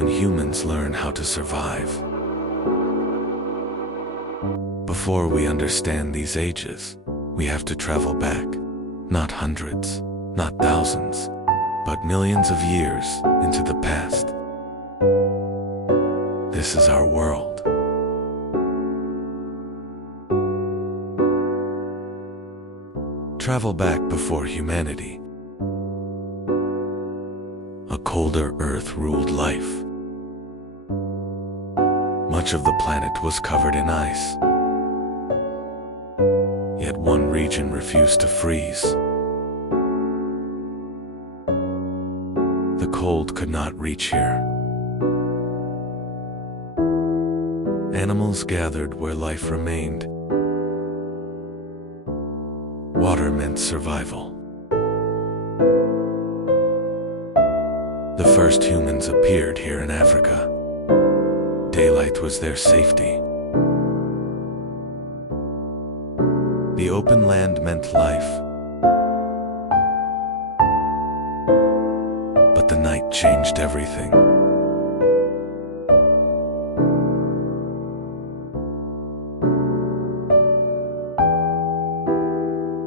when humans learn how to survive. Before we understand these ages, we have to travel back, not hundreds, not thousands, but millions of years into the past. This is our world. Travel back before humanity. A colder Earth ruled life. Much of the planet was covered in ice. Yet one region refused to freeze. The cold could not reach here. Animals gathered where life remained. Water meant survival. The first humans appeared here in Africa. Daylight was their safety. The open land meant life. But the night changed everything.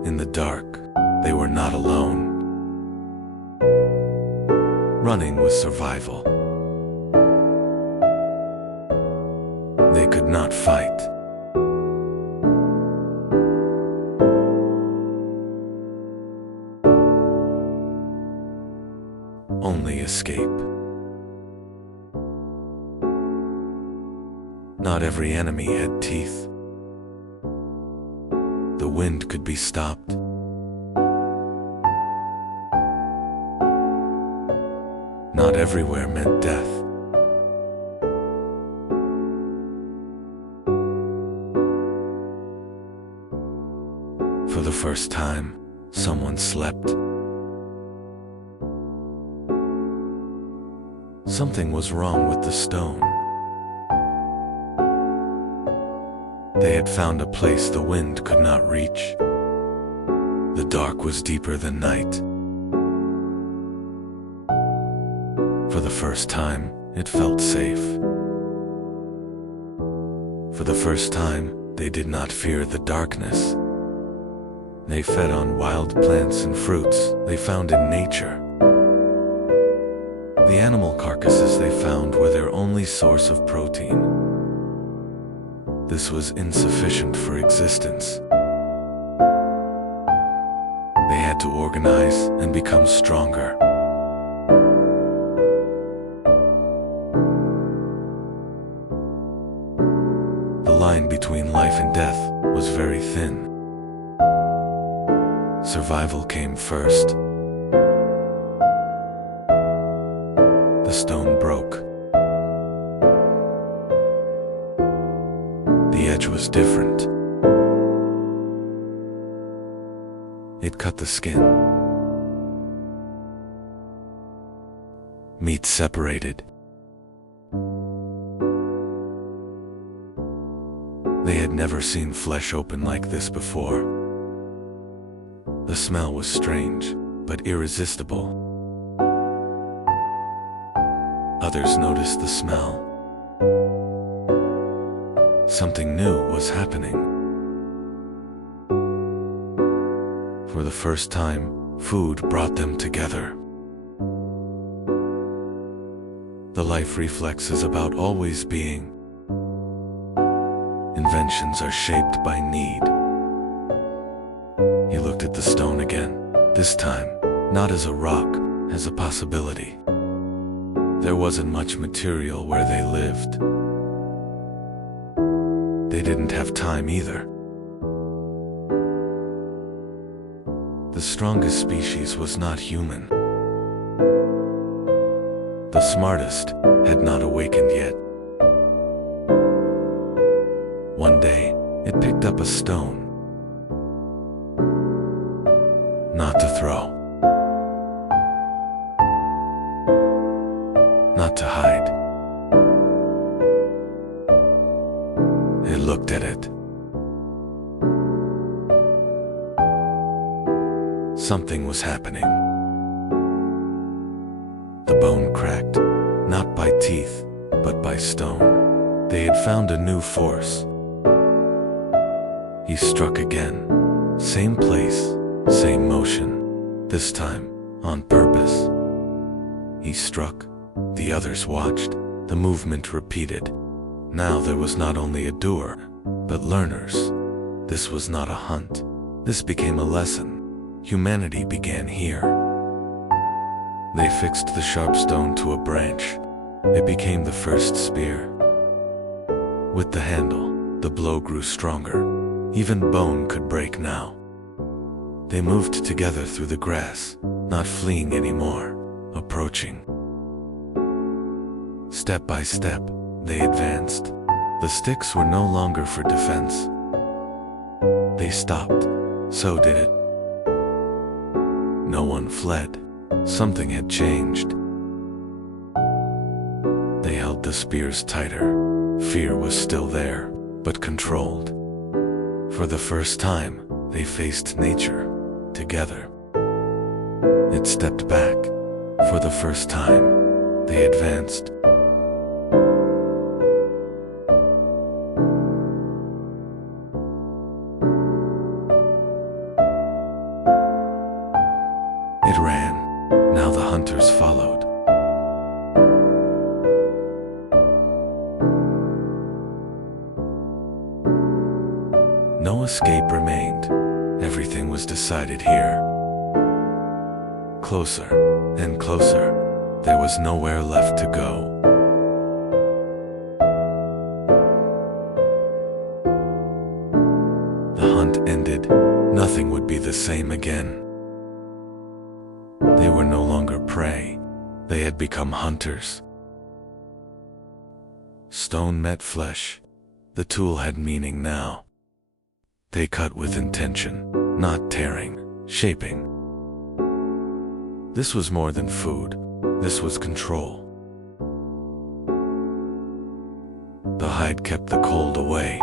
In the dark, they were not alone. Running was survival. They could not fight. Only escape. Not every enemy had teeth. The wind could be stopped. Not everywhere meant death. For the first time, someone slept. Something was wrong with the stone. They had found a place the wind could not reach. The dark was deeper than night. For the first time, it felt safe. For the first time, they did not fear the darkness. They fed on wild plants and fruits they found in nature. The animal carcasses they found were their only source of protein. This was insufficient for existence. They had to organize and become stronger. The line between life and death was very thin. Survival came first. The stone broke. The edge was different. It cut the skin. Meat separated. They had never seen flesh open like this before. The smell was strange, but irresistible. Others noticed the smell. Something new was happening. For the first time, food brought them together. The life reflex is about always being. Inventions are shaped by need. He looked at the stone again, this time, not as a rock, as a possibility. There wasn't much material where they lived. They didn't have time either. The strongest species was not human. The smartest had not awakened yet. One day, it picked up a stone. Not to throw. Not to hide. It looked at it. Something was happening. The bone cracked, not by by teeth, but by stone. They had found a new force. He struck again. Same place, same motion. This time, on purpose. He struck. The others watched. The movement repeated. Now there was not only a doer, but learners. This was not a hunt. This became a lesson. Humanity began here. They fixed the sharp stone to a branch. It became the first spear. With the handle, the blow grew stronger. Even bone could break now. They moved together through the grass, not fleeing anymore, approaching. Step by step, they advanced. The sticks were no longer for defense. They stopped. So did it. No one fled. Something had changed. They held the spears tighter. Fear was still there, but controlled. For the first time, they faced nature, together. It stepped back. For the first time, they advanced. It ran. Now the hunters followed. No escape remained. Everything was decided here. Closer and closer. There was nowhere left to go. The hunt ended. Nothing would be the same again. They were no longer prey. They had become hunters. Stone met flesh. The tool had meaning now. They cut with intention, not tearing, shaping. This was more than food. This was control. The hide kept the cold away.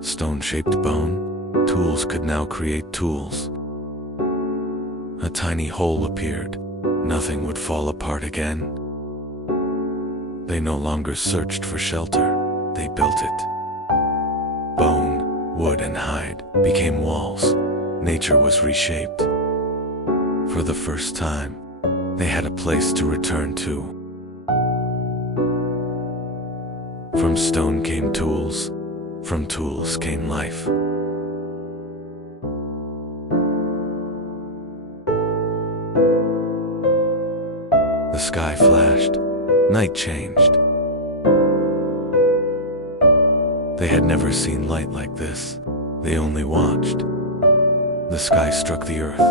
Stone-shaped bone, tools could now create tools. A tiny hole appeared. Nothing would fall apart again. They no longer searched for shelter. They built it. Bone, wood, and hide became walls. Nature was reshaped. For the first time, they had a place to return to. From stone came tools. From tools came life. The sky flashed. Night changed. They had never seen light like this. They only watched. The sky struck the earth.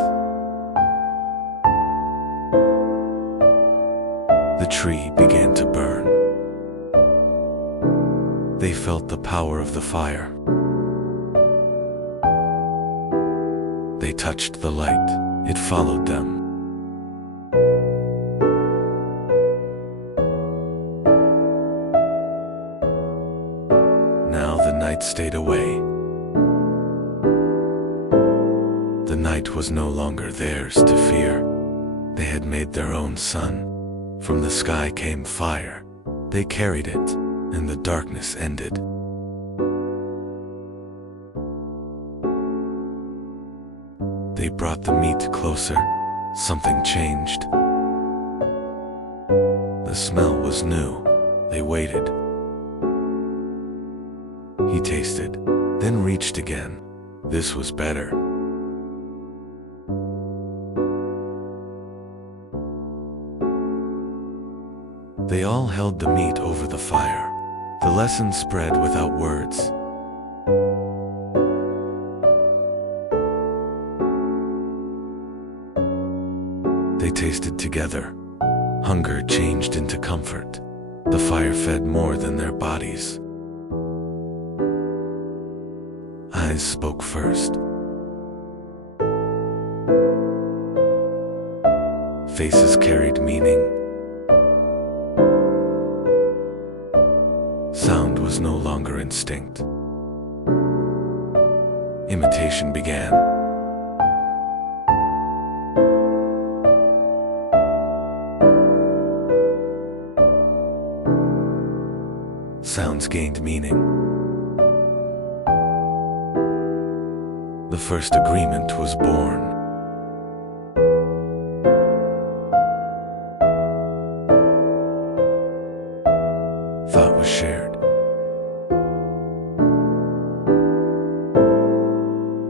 The tree began to burn. They felt the power of the fire. They touched the light. It followed them. Now the night stayed away. The night was no longer theirs to fear. They had made their own sun. From the sky came fire. They carried it, and the darkness ended. They brought the meat closer. Something changed. The smell was new. They waited. He tasted, then reached again. This was better. They all held the meat over the fire. The lesson spread without words. They tasted together. Hunger changed into comfort. The fire fed more than their bodies. Eyes spoke first. Faces carried meaning. Sound was no longer instinct. Imitation began. Sounds gained meaning. The first agreement was born. Thought was shared.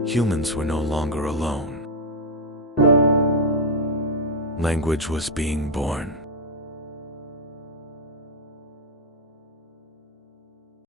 Humans were no longer alone. Language was being born.